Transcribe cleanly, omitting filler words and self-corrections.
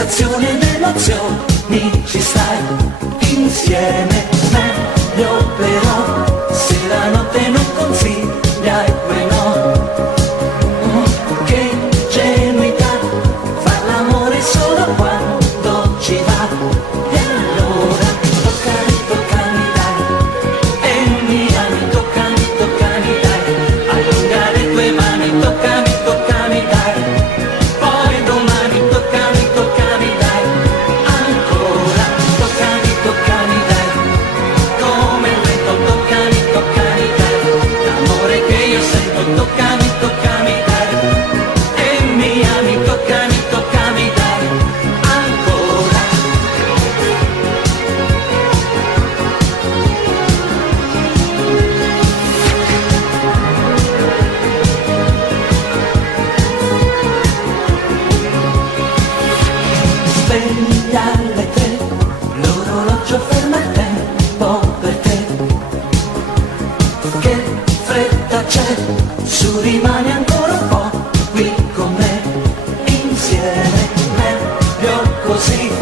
sensazioni ed emozioni, ci stai insieme, meglio però se la notte non consiglia e poi no. Che ingenuità, far l'amore solo quando ci va, e allora toccami dai, e mi ami, toccami dai, allunga le tue mani, toccami dai, poi domani toccami dai, ancora toccami dai, come il vento toccami dai, l'amore che io sento toccami dai, e mi ami, toccami dai, ancora. Sveglia alle 3, l'orologio ferma il tempo per te. Che fretta c'è, su rimani ancora un po' qui con me, insieme, meglio così.